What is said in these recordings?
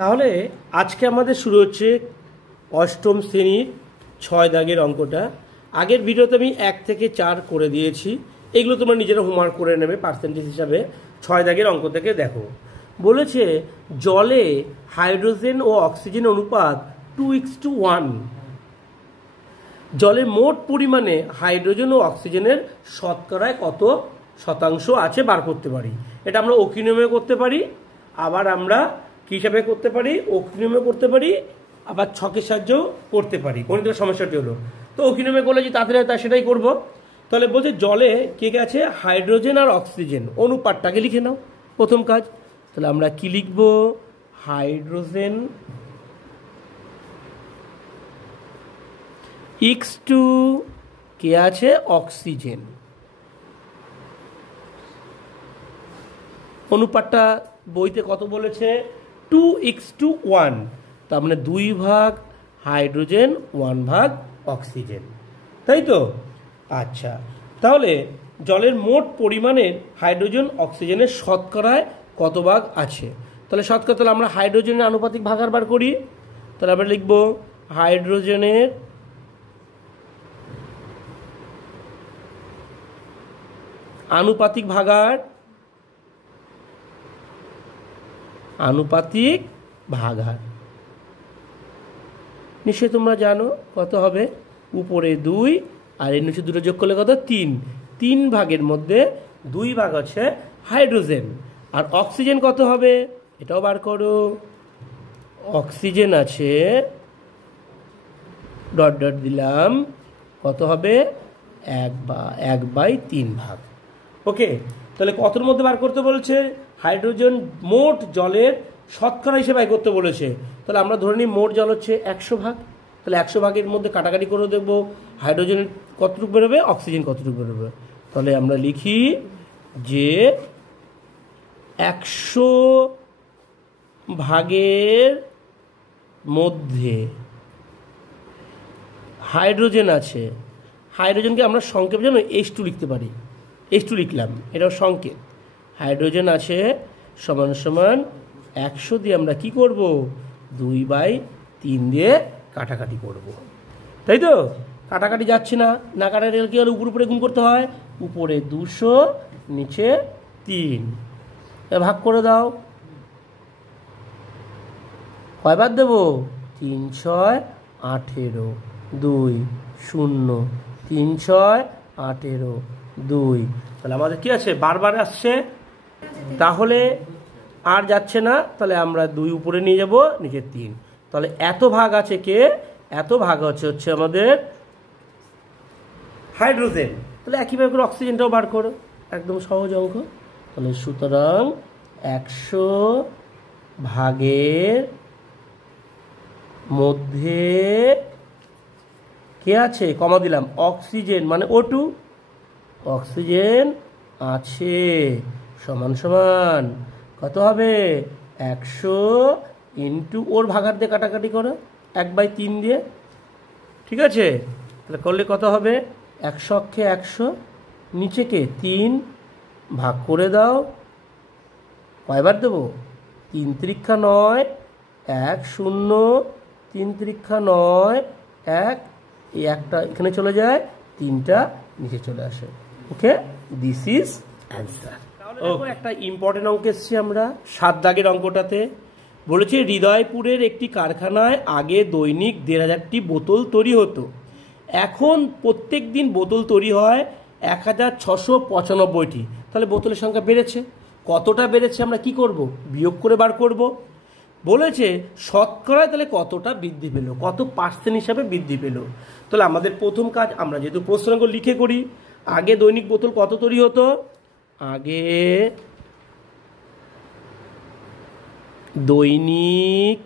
তাহলে আজকে আমাদের শুরু হচ্ছে অষ্টম শ্রেণীর 6 দাগের অঙ্কটা। আগের ভিডিওতে আমি 1 থেকে 4 করে দিয়েছি, এগুলো তোমরা নিজেরা হোমওয়ার্ক করে নেবে পার্সেন্টেজ হিসাবে। 6 দাগের অঙ্ক থেকে দেখো, বলেছে জলে হাইড্রোজেন ও অক্সিজেন অনুপাত 2:1। জলের মোট পরিমাণে হাইড্রোজেন ও অক্সিজেনের শতকরায় কত শতাংশ আছে বার করতে পারি। এটা আমরা ওকি নিয়মে করতে পারি, আবার আমরা কী হিসাবে করতে পারি, ওকি নিয়মে করতে পারি, আবার ছকের সাহায্যেও করতে পারি। গণিতের সমস্যাটি হলো তো ওকি নিয়মে করলে যে তাড়াতাড়ি তা সেটাই করব। তাহলে বলছে জলে কে কে আছে, হাইড্রোজেন আর অক্সিজেন, অনুপাতটাকে লিখে নাও প্রথম কাজ। তাহলে আমরা কি লিখব, হাইড্রোজেন ইক্স টু কে আছে, অক্সিজেন। অনুপাতটা বইতে কত বলেছে, 2:1। তার মানে 2 ভাগ হাইড্রোজেন 1 ভাগ অক্সিজেন, তাই তো? আচ্ছা, তাহলে জলের মোট পরিমাণের হাইড্রোজেন অক্সিজেনের শতকরায় কত ভাগ আছে। তাহলে শতকরা, তাহলে আমরা হাইড্রোজেনের আনুপাতিক ভাগার বার করি। তাহলে আমরা লিখব হাইড্রোজেনের আনুপাতিক ভাগার, আনুপাতিক ভাগার নিশ্চয়ই তোমরা জানো কত হবে, উপরে 2 আর এর নিচে 2 যোগ করলে কত, 3। 3 ভাগের মধ্যে 2 ভাগ আছে হাইড্রোজেন, আর অক্সিজেন কত হবে এটাও বার করো। অক্সিজেন আছে ডট ডট দিলাম, কত হবে, 1/3 ভাগ। ওকে, তাহলে কতর মধ্যে বার করতে বলেছে, হাইড্রোজেন মোট জলের শতকরা হিসেবে করতে বলেছে। তাহলে আমরা ধরে নিই মোট জল হচ্ছে 100 ভাগ। তাহলে 100 ভাগের মধ্যে কাটাকাটি করে দেখবো হাইড্রোজেন কতটুকু বেরোবে, অক্সিজেন কতটুকু বেরোবে। তাহলে আমরা লিখি যে 100 ভাগের মধ্যে হাইড্রোজেন আছে, হাইড্রোজেনকে আমরা সংক্ষেপে যেন H2 লিখতে পারি, H2 লিখলাম, এটাও সংকেত। হাইড্রোজেন আছে সমান সমান 100 দিয়ে আমরা কি করব, 2/3 দিয়ে কাটাকাটি করব, তাই তো? কাটাকাটি যাচ্ছে না, না কাটাকাটি কি হলে উপরে গুণ করতে হয়, উপরে 200 নিচে 3, ভাগ করে দাও। কয়বার দেবো, 3 6 18, 2 0, 3 6 18, 2। তাহলে আমাদের কি আছে, বারবার আসছে, তাহলে আর যাচ্ছে না, তাহলে আমরা 2 উপরে নিয়ে যাব, নিচে 3। তাহলে এত ভাগ আছে কে, এত ভাগ হচ্ছে আমাদের হাইড্রোজেন। তাহলে একইভাবে করে অক্সিজেনটাও বার করো, একদম সহজ অঙ্ক। তাহলে সুতরাং 100 ভাগের মধ্যে কে আছে, কমা দিলাম, অক্সিজেন মানে O2, অক্সিজেন আছে সমান সমান কত হবে, 100 ইন্টু ওর ভাগার দিয়ে কাটাকাটি করো 1/3 দিয়ে, ঠিক আছে? তাহলে করলে কত হবে, 100 অক্ষে 100, নিচেকে 3, ভাগ করে দাও। কয়বার দেবো, 3 3 9, 1 0, 3 3 9, 1, এই একটা এখানে চলে যায়, 3টা নিচে চলে আসে। ওকে, দিস ইজ অ্যান্সার। একটা ইম্পর্টেন্ট অঙ্ক এসছি আমরা 7 দাগের অঙ্কটাতে। বলেছে হৃদয়পুরের একটি কারখানায় আগে দৈনিক 1500টি বোতল তৈরি হতো, এখন প্রত্যেক দিন বোতল তৈরি হয় 1695টি। তাহলে বোতলের সংখ্যা বেড়েছে, কতটা বেড়েছে আমরা কি করব, বিয়োগ করে বার করব। বলেছে শতকরায় তাহলে কতটা বৃদ্ধি পেল, কত পার্সেন্ট হিসাবে বৃদ্ধি পেল। তাহলে আমাদের প্রথম কাজ, আমরা যেহেতু প্রশ্নাঙ্ক লিখে করি, আগে দৈনিক বোতল কত তৈরি হতো, আগে দৈনিক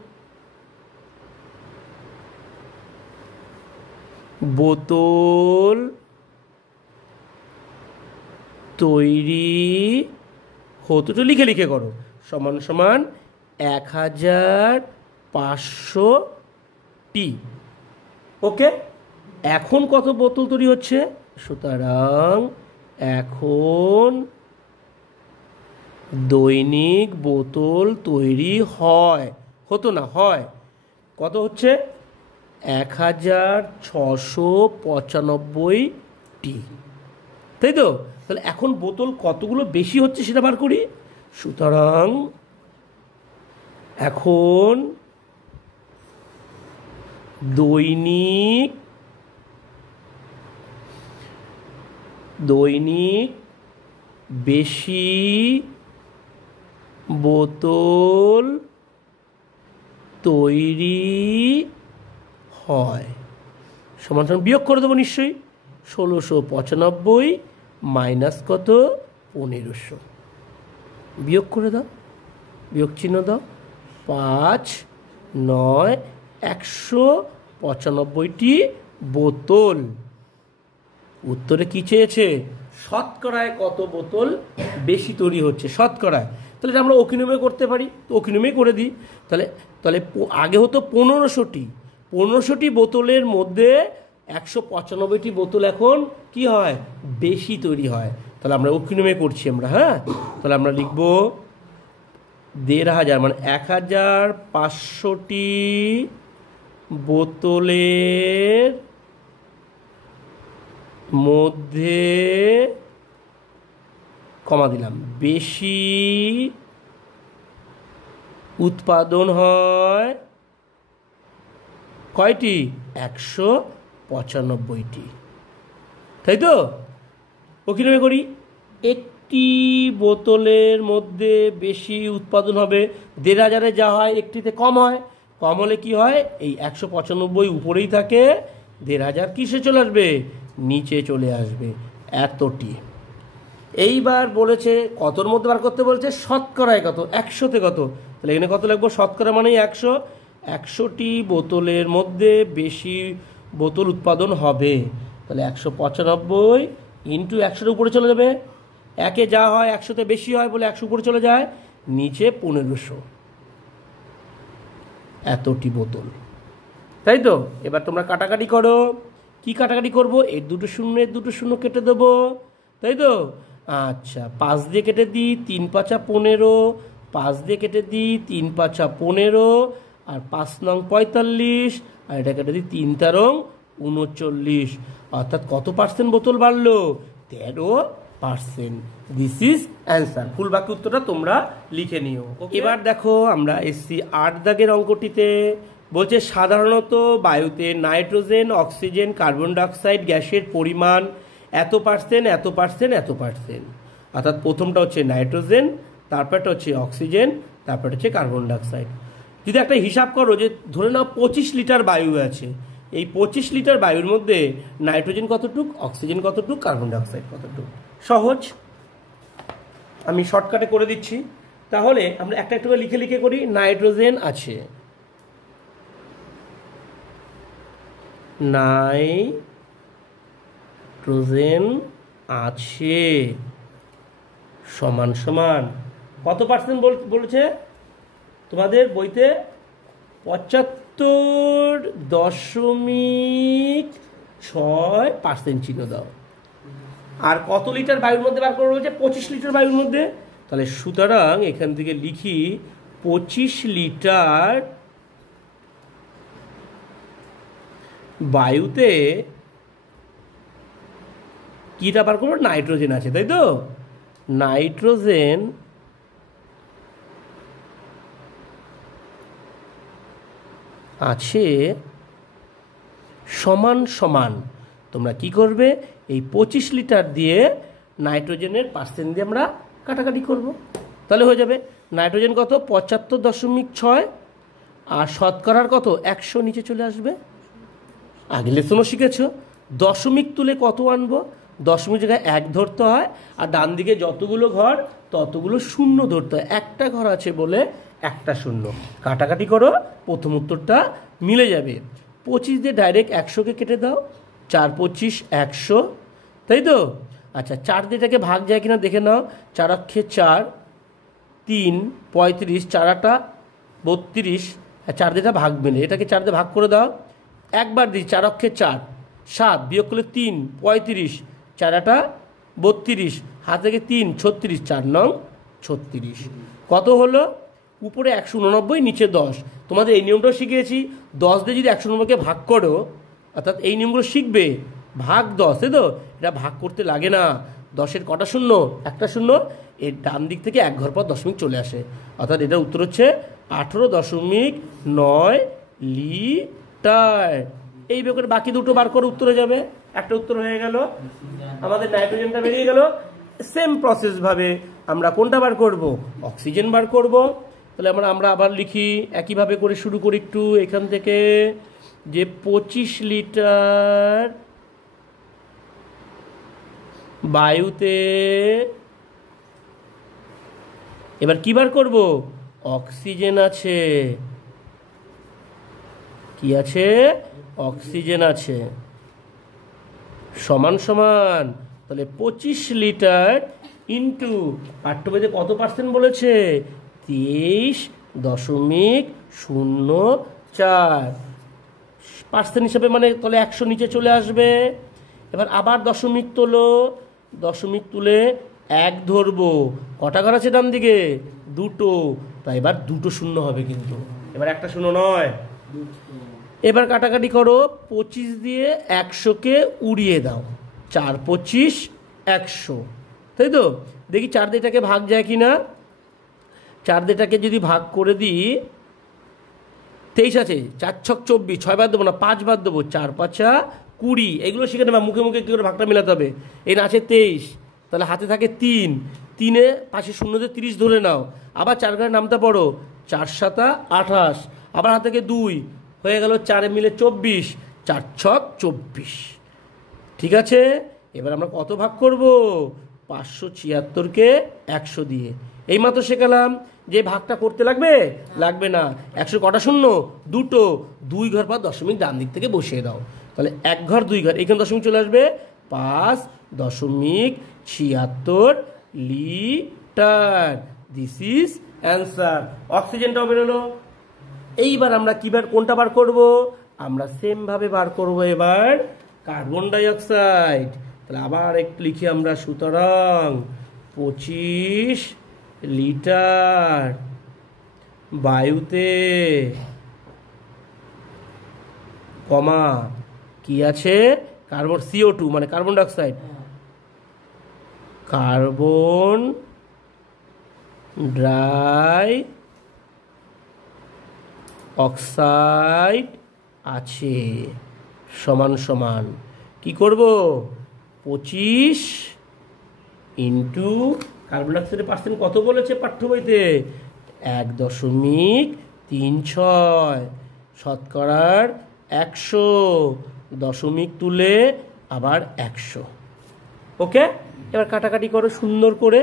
বোতল তৈরি হতো, তো লিখে লিখে করো, সমান সমান 1500টি। ওকে, এখন কত বোতল তৈরি হচ্ছে, সুতরাং এখন দৈনিক বোতল তৈরি হয় হতো না, হয়। কত হচ্ছে? 1695টি, তাই তো? তাহলে এখন বোতল কতগুলো বেশি হচ্ছে সেটা বার করি। সুতরাং এখন দৈনিক বেশি বোতল তৈরি হয়, সমান সমান বিয়োগ করে দেবো নিশ্চয়ই। 1695 মাইনাস কত? 1500। বিয়োগ করে দাও, বিয়োগ চিহ্ন দাও। 5, 9, 195টি বোতল। উত্তরে কি চেয়েছে? শতকরায় কত বোতল বেশি তৈরি হচ্ছে, শতকরায়। তাহলে এটা আমরা অকিনমে করতে পারি, তো অকিনমে করে দিই। তাহলে তাহলে আগে হতো 1500টি বোতলের মধ্যে 195টি বোতল এখন কি হয়? বেশি তৈরি হয়। তাহলে আমরা অকিনমে করছি আমরা, হ্যাঁ। তাহলে আমরা লিখব 1500 মানে 1500টি বোতলের মধ্যে কমা দিলাম বেশি উৎপাদন হয় কয়টি? 195টি, তাই তো? ও কিভাবে করি? একটি বোতলের মধ্যে বেশি উৎপাদন হবে, 1500-এ যা হয় একটিতে কম হয়। কম হলে কি হয়? এই 195 উপরেই থাকে, 1500 কিসে চলে আসবে? নিচে চলে আসবে, এতটি। এইবার বলেছে কতর মধ্যে বার করতে বলছে? শতকরায় কত? 100-তে কত? তাহলে এখানে কত লিখবো? শতকরা মানেই 100। 100টি বোতলের মধ্যে বেশি বোতল উৎপাদন হবে। তাহলে 195 ইন্টু 100-এর উপরে চলে যাবে। একে যা হয় 100-তে বেশি হয় বলে 100 উপরে চলে যায়, নিচে 1500, এতটি বোতল, তাই তো? এবার তোমরা কাটাকাটি করো। কি কাটাকাটি করবো? এর দুটো শূন্য, এর দুটো শূন্য কেটে দেবো, তাই তো? আচ্ছা, 5 দিয়ে কেটে দিই, 3 5 15, 5 দিয়ে কেটে দিই, 3 5 15, আর 5 নং 45, আর এটা কেটে দিই 3 13 39। অর্থাৎ কত পার্সেন্ট বোতল বাড়লো? 13%। This is answer. ফুল বাকি উত্তরটা তোমরা লিখে নিও। এবার দেখো আমরা এসছি 8 দাগের অঙ্কটিতে। বলছে সাধারণত বায়ুতে নাইট্রোজেন, অক্সিজেন, কার্বন ডাইঅক্সাইড গ্যাসের পরিমাণ এত পার্সেন্ট, এত পার্সেন্ট, এত পার্সেন্ট। অর্থাৎ প্রথমটা হচ্ছে নাইট্রোজেন, তারপরটা হচ্ছে অক্সিজেন, তারপর হচ্ছে কার্বন ডাইঅক্সাইড। যদি একটা হিসাব করো যে ধরে নাও 25 লিটার বায়ু আছে, এই 25 লিটার বায়ুর মধ্যে নাইট্রোজেন কতটুক, অক্সিজেন কতটুক, কার্বন ডাইঅক্সাইড কতটুক। সহজ, আমি শর্টকাটে করে দিচ্ছি। তাহলে আমরা একটা একটা করে লিখে লিখে করি। নাইট্রোজেন আছে, নাইট্রোজেন আছে সমান সমান কত পার্সেন্ট বলেছে তোমাদের বইতে? 75.6% চিহ্ন দাও। আর কত লিটার বায়ুর মধ্যে বার করে বলছে? 25 লিটার বায়ুর মধ্যে। তাহলে সুতরাং এখান থেকে লিখি 25 লিটার বায়ুতে কিটা বার করবো? নাইট্রোজেন আছে, তাই তো? নাইট্রোজেন আছে সমান সমান, তোমরা কি করবে? এই 25 লিটার দিয়ে নাইট্রোজেনের পার্সেন্ট দিয়ে আমরা কাটাকাটি করব, তাহলে হয়ে যাবে। নাইট্রোজেন কত? 75.6, আর শতকরার কত? 100 নিচে চলে আসবে। আগে লেসনও শিখেছ, দশমিক তুলে কত আনবো? দশমিক জায়গায় 1 ধরতে হয়, আর ডান দিকে যতগুলো ঘর ততগুলো শূন্য ধরতে হয়। একটা ঘর আছে বলে একটা শূন্য। কাটাকাটি করো, প্রথম উত্তরটা মিলে যাবে। 25 দিয়ে ডাইরেক্ট 100-কে কেটে দাও, 4 25 100, তাই তো? আচ্ছা, 4 দিয়ে এটাকে ভাগ যায় কিনা দেখে নাও। 4 অক্ষে 4, 3 35, 4 8 32, 4 দিয়ে ভাগ মেলে, এটাকে 4 দিয়ে ভাগ করে দাও। একবার দিই, 4 অক্ষে 4, 7 বিয়োগ করলে 3 35, 4 8 32, হাত থেকে 3 36, 4 নং 36। কত হলো? উপরে 189, নিচে 10। তোমাদের এই নিয়মটাও শিখিয়েছি, 10 দিয়ে যদি 189কে ভাগ করো, অর্থাৎ এই নিয়মগুলো শিখবে, ভাগ 10, তাই তো? এটা ভাগ করতে লাগে না। 10-এর কটা শূন্য? একটা শূন্য, এর ডান দিক থেকে এক ঘর পর দশমিক চলে আসে, অর্থাৎ এটার উত্তর হচ্ছে 18.9 লিটার। এই ব্যাপারে বাকি দুটো বার করে উত্তরে যাবে, একটা উত্তর হয়ে গেল, আমাদের নাইট্রোজেনটা বেরিয়ে গেল। সেম প্রসেস ভাবে আমরা কোনটা বার করব? অক্সিজেন বার করব। তাহলে আমরা আবার লিখি, একইভাবে করে শুরু করি একটু এখান থেকে, যে 25 লিটার বায়ুতে, এবার কি বার করব? অক্সিজেন আছে। কি আছে? অক্সিজেন আছে। সমান সমান, তাহলে 25 লিটার ইন্টু পাঠ্যবইতে কত পার্সেন্ট বলেছে? 23.04 পার্সেন্ট হিসাবে, মানে তাহলে 100 নিচে চলে আসবে। এবার আবার দশমিক তোলো, দশমিক তুলে 1 ধরবো। কটা ঘর আছে ডান দিকে? দুটো। তাই এবার দুটো শূন্য হবে, কিন্তু এবার একটা শূন্য নয়। এবার কাটাকাটি করো, 25 দিয়ে 100কে উড়িয়ে দাও, 4 25 100, তাই তো? দেখি 4 দিয়ে এটাকে ভাগ যায় কিনা। 4 দিয়ে এটাকে যদি ভাগ করে দিই, 23 আছে, 4 ছক 24, 6 বাদ দেবো না, 5 বাদ দেবো, 4 5 20। এগুলো শিখে নেবা, মুখে মুখে কী করে ভাগটা মেলাতে হবে। এই না আছে 23, তাহলে হাতে থাকে 3, 3-এ পাশে শূন্য দিয়ে 30 ধরে নাও। আবার 4 ঘরে নামতে পড়ো, 4 7 28, আবার হাতে থেকে 2 হয়ে গেল, 4 মিলে 24, 4 ছক 24। ঠিক আছে, এবার আমরা কত ভাগ করব? 576কে 100 দিয়ে। এইমাত্র শেখালাম যে ভাগটা করতে লাগবে, লাগবে না। 100 কটা শূন্য? দুটো। 2 ঘর পর দশমিক ডান দিক থেকে বসিয়ে দাও, তাহলে 1 ঘর 2 ঘর, এখানে দশমিক চলে আসবে, 5.76 লিটার। This is answer. অক্সিজেনটাও বেরোলো। এইবার আমরা কোনটা বার করব? আমরা সেম ভাবে বার করব এবার কার্বন ডাই অক্সাইড। তাহলে আবার একটু লিখি আমরা, সুতরাং 25 লিটার বায়ুতে, কমা কি আছে? কার্বন, CO2 মানে carbon die oxide, carbon die oxide আছে, সমান সমান কি করব? 25 ইন্টু কার্বন ডাইঅক্সাইডের পার্সেন্ট কত বলেছে পাঠ্য বইতে? 1.36, শতকরার 100, দশমিক তুলে আবার 100। ওকে, এবার কাটাকাটি করো সুন্দর করে,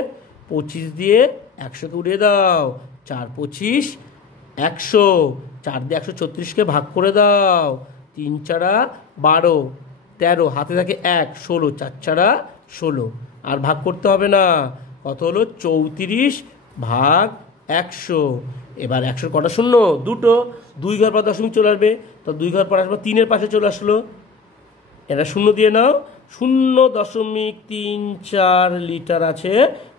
25 দিয়ে 100কে উড়িয়ে দাও, 4 25 100, 4 দিয়ে 136কে ভাগ করে দাও, 3 4 12, 13, হাতে থাকে 1, 16, 4 4 16, আর ভাগ করতে হবে না। কত হলো? 34 ভাগ 100। এবার 100 কটা শূন্য? দুটো। 2 ঘর পর দশমিক চলে আসবে, তো 2 ঘর পর আসবে, 3-এর পাশে চলে আসলো, এটা শূন্য দিয়ে নাও। 0.34 লিটার আছে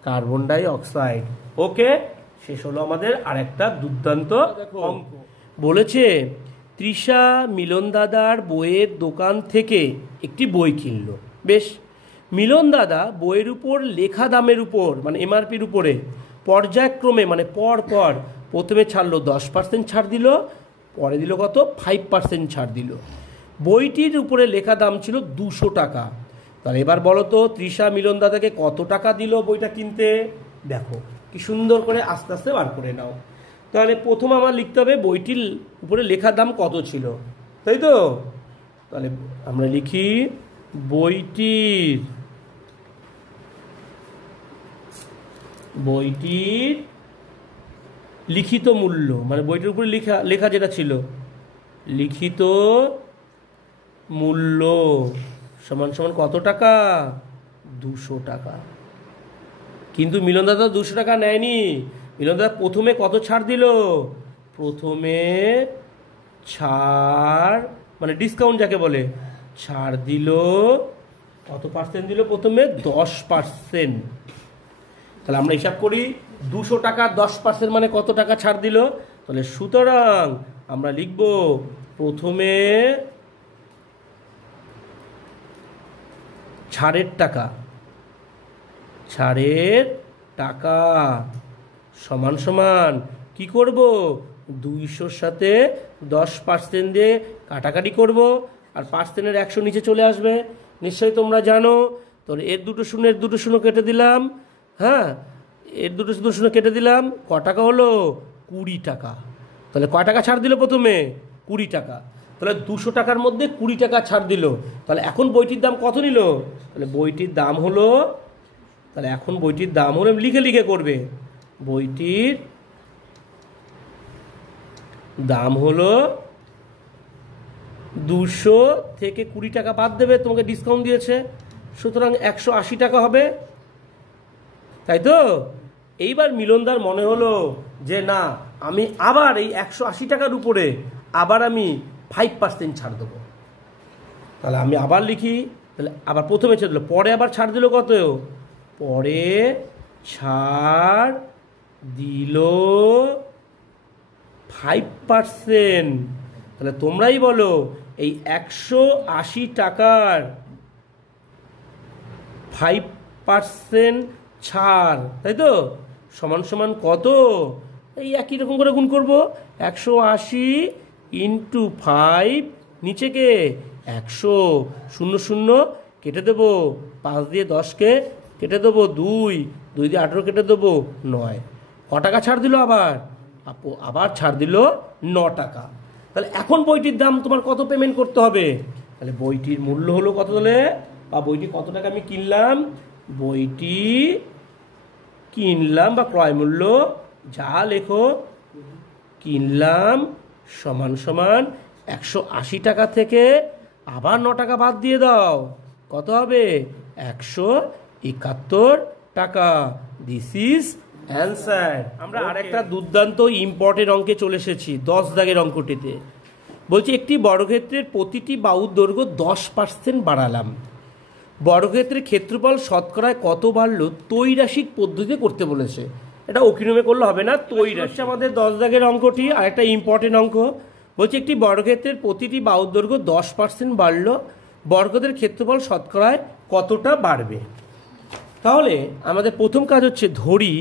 কার্বন ডাই অক্সাইড। ওকে, শেষ হলো আমাদের আরেকটা দুর্দান্ত অঙ্ক। বলেছে তৃষা মিলন দাদার বইয়ের দোকান থেকে একটি বই কিনলো। বেশ, মিলন দাদা বইয়ের উপর লেখা দামের উপর, মানে MRPর উপরে পর্যায়ক্রমে, মানে পর পর, প্রথমে ছাড়লো 10% ছাড় দিল, পরে দিল কত? 5% ছাড় দিল। বইটির উপরে লেখা দাম ছিল 200 টাকা। তাহলে এবার বলো তো, তৃষা মিলন দাদাকে কত টাকা দিল বইটা কিনতে? দেখো কি সুন্দর করে আস্তে আস্তে বার করে নাও। তাহলে প্রথম আমার লিখতে হবে বইটির উপরে লেখার দাম কত ছিল, তাই তো? তাহলে আমরা লিখি বইটির লিখিত মূল্য, মানে বইটির উপরে লেখা যেটা ছিল, লিখিত মূল্য সমান সমান কত টাকা? 200 টাকা। কিন্তু মিলন দাদা 200 টাকা নেয়নি। মিলন দাদা প্রথমে কত ছাড় দিল? প্রথমে ছাড় মানে ডিসকাউন্ট যাকে বলে, ছাড় দিল কত পার্সেন্ট দিল? প্রথমে 10%। তাহলে আমরা হিসাব করি, 200 টাকা 10% মানে কত টাকা ছাড় দিল? তাহলে সুতরাং আমরা লিখব প্রথমে ছাড়ের টাকা সমান সমান কি করব, 200-র সাথে 10% দিয়ে কাটাকাটি করব, আর পার্সেন্টের 100 নিচে চলে আসবে, নিশ্চয়ই তোমরা জানো। তো এর দুটো শূন্য কেটে দিলাম, হ্যাঁ, এর দুটো শূন্য কেটে দিলাম, ক টাকা হলো? 20 টাকা। তাহলে কয় টাকা ছাড় দিল প্রথমে? 20 টাকা। তাহলে 200 টাকার মধ্যে 20 টাকা ছাড় দিল। তাহলে এখন বইটির দাম কত নিল? তাহলে বইটির দাম হলো, তাহলে এখন বইটির দাম হলো, লিখে করবে, বইটির দাম হলো 200 থেকে 20 টাকা বাদ দেবে, তোমাকে ডিসকাউন্ট দিয়েছে, সুতরাং 180 টাকা হবে, তাই তো? এইবার মিলনদার মনে হলো যে না, আমি আবার এই 180 টাকার উপরে আবার আমি 5% ছাড় দেবো। তাহলে আমি আবার লিখি, তাহলে আবার প্রথমে ছেড়ে দিল, পরে আবার ছাড় দিল কত? পরে ছাড় দিল 5%। তাহলে তোমরাই বলো, এই 180 টাকার 5% ছাড়, তাই তো, সমান সমান কত? এই একই রকম করে গুণ করবো, 180 × 5, নিচে কে 100, 0 0 কেটে দেবো, 5 দিয়ে 10কে কেটে দেবো, 2 দিয়ে 18 কেটে দেবো, 9। ক টাকা ছাড় দিল আবার? আবার ছাড় দিল 9 টাকা। তাহলে এখন বইটির দাম তোমার কত পেমেন্ট করতে হবে? তাহলে বইটির মূল্য হলো কত? তাহলে বা বইটি কত টাকা আমি কিনলাম, বইটি কিনলাম বা ক্রয় মূল্য যা লেখো, কিনলাম সমান সমান 180 টাকা থেকে আবার 9 টাকা বাদ দিয়ে দাও, কত হবে? 171 টাকা। This is answer. আমরা আরেকটা দুর্দান্ত ইম্পর্টেন্ট অঙ্কে চলে এসেছি, 10 দাগের অঙ্কটিতে। বলছি একটি বর্গক্ষেত্রের প্রতিটি বাহুর দৈর্ঘ্য 10% বাড়ালাম, বর্গক্ষেত্রের ক্ষেত্রফল শতকরায় কত বাড়লো ত্রৈরাশিক পদ্ধতিতে করতে বলেছে। এটা অকিরমে করলে হবে না, ত্রৈরাশি আমাদের 10 দাগের অঙ্কটি। আর একটা ইম্পর্টেন্ট অঙ্ক বলছে একটি বর্গক্ষেত্রের প্রতিটি বাহুর দৈর্ঘ্য 10% বাড়লো, বর্গক্ষেত্রের ক্ষেত্রফল শতকরায় কতটা বাড়বে। তাহলে আমাদের প্রথম কাজ হচ্ছে, ধরি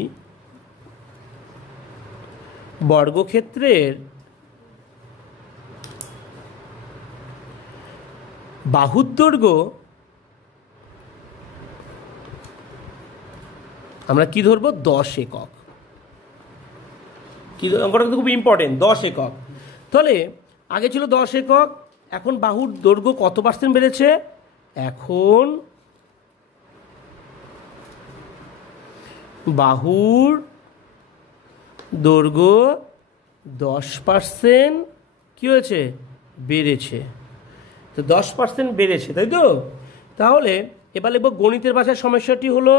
বর্গক্ষেত্রের বাহুর দৈর্ঘ্য আমরা কি ধরবো? 10 একক। কি অঙ্কটা কিন্তু খুব ইম্পর্টেন্ট, 10 একক। তাহলে আগে ছিল 10 একক, এখন বাহুর দৈর্ঘ্য কত % বেড়েছে? এখন বাহুর দৈর্ঘ্য 10% কি হয়েছে? বেড়েছে। তো 10% বেড়েছে, তাই তো? তাহলে এবার লিখব গণিতের ভাষায় সমস্যাটি হলো,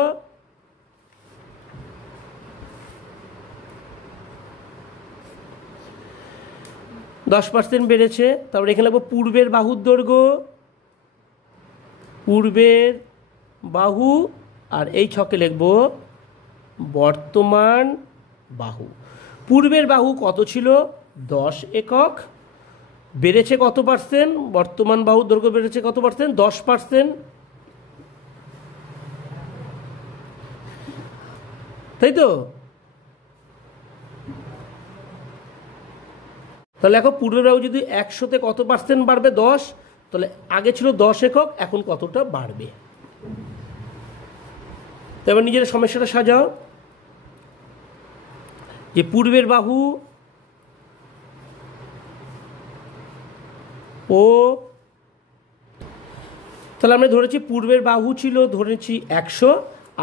দশ % বেড়েছে। তারপরে এখানে লিখব পূর্বের বাহুর দৈর্ঘ্য, পূর্বের বাহু, আর এই ছকে লিখব বর্তমান বাহু। পূর্বের বাহু কত ছিল? 10 একক। বেড়েছে কত %? বর্তমান বাহুর দৈর্ঘ্য বেড়েছে কত %? 10%, তাই তো? তাহলে এখন পূর্বের বাহু যদি 100-তে কত % বাড়বে? 10। তাহলে আগে ছিল 10 একক, এখন কতটা বাড়বে? তো এবার নিজের সমস্যাটা সাজাও, যে পূর্বের বাহু ও, তাহলে আমরা ধরেছি পূর্বের বাহু ছিল ধরেছি 100,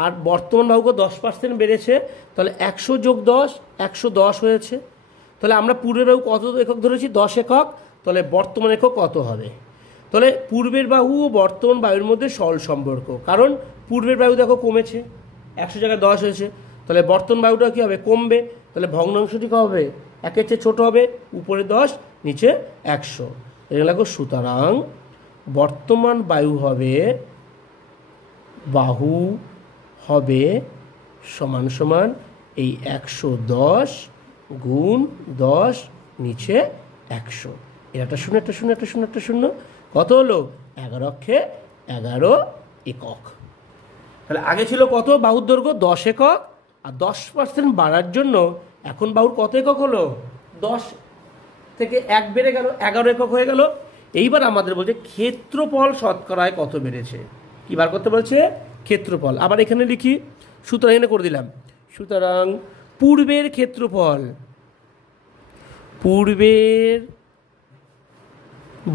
আর বর্তমান বাহুকে 10% বেড়েছে, তাহলে 100 যোগ 10, 110 হয়েছে। তাহলে আমরা পূর্বের বাহু কত একক ধরেছি? 10 একক। তাহলে বর্তমান একক কত হবে? তাহলে পূর্বের বাহু ও বর্তমান বাহুর মধ্যে সরল সম্পর্ক, কারণ পূর্বের বাহু দেখো কমেছে, 100 জায়গায় 10 হয়েছে, তাহলে বর্তমান বাহুটা কী হবে? কমবে। তাহলে ভগ্নাংশটি কী হবে? 1-এর চেয়ে ছোটো হবে, উপরে 10 নিচে 100। এগুলো লাগো, সুতরাং বর্তমান বাহু হবে সমান সমান এই 110 গুণ 10 নিচে 100, একটা শূন্য একটা শূন্য একটা শূন্য একটা শূন্য, কত হলো 11 অক্ষে 11 একক। তাহলে আগে ছিল কত বাহুর দৈর্ঘ্য 10 একক, আর 10% বাড়ার জন্য এখন বাহুর কত একক হলো 10 থেকে 1 বেড়ে গেল, 11 একক হয়ে গেল। এইবার আমাদের বলছে ক্ষেত্রফল শতকরায় কত বেড়েছে, কি বার করতে বলছে ক্ষেত্রফল। আবার এখানে লিখি, সুতরাং এখানে করে দিলাম, সুতরাং পূর্বের ক্ষেত্রফল, পূর্বের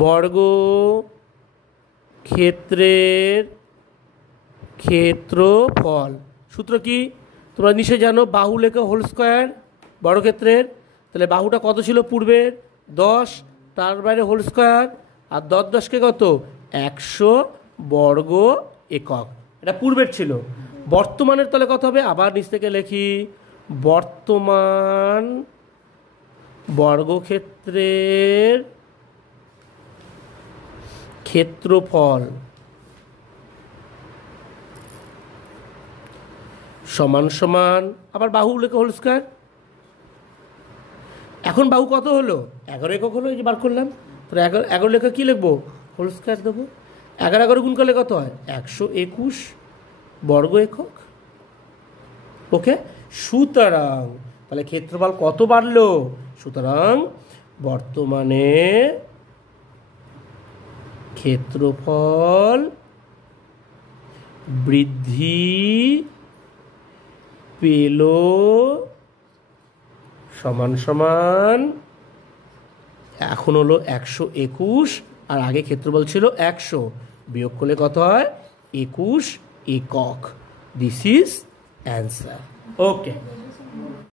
বর্গ ক্ষেত্রের ক্ষেত্রফল। সূত্র কি তোমরা নিশ্চয় জানো, বাহু লেখা হোল স্কোয়ার বর্গক্ষেত্রের। তাহলে বাহুটা কত ছিল পূর্বের 10, তার বাইরে হোল স্কোয়ার, আর 10 10কে কত 100 বর্গ একক, এটা পূর্বের ছিল। বর্তমানের তাহলে কত হবে, আবার নিচ থেকে লিখি, বর্তমান বর্গক্ষেত্রের ক্ষেত্রফল সমান সমান, আবার বাহু লেখা হোল স্কোয়ার। এখন বাহু কত হলো 11 একক হলো, এই যে বার করলাম। তাহলে 11 লেখা কী লিখবো হোল স্কোয়ার দেবো, 11 11 গুণ করলে কত হয় 121 বর্গ একক। ওকে, সুতরাং তাহলে ক্ষেত্রফল কত বাড়লো, সুতরাং বর্তমানে ক্ষেত্রফল বৃদ্ধি পেল সমান সমান, এখন হলো 121, আর আগে ক্ষেত্রফল ছিল 100, বিয়োগ করলে কত হয় 21 একক। This is answer. ওকে।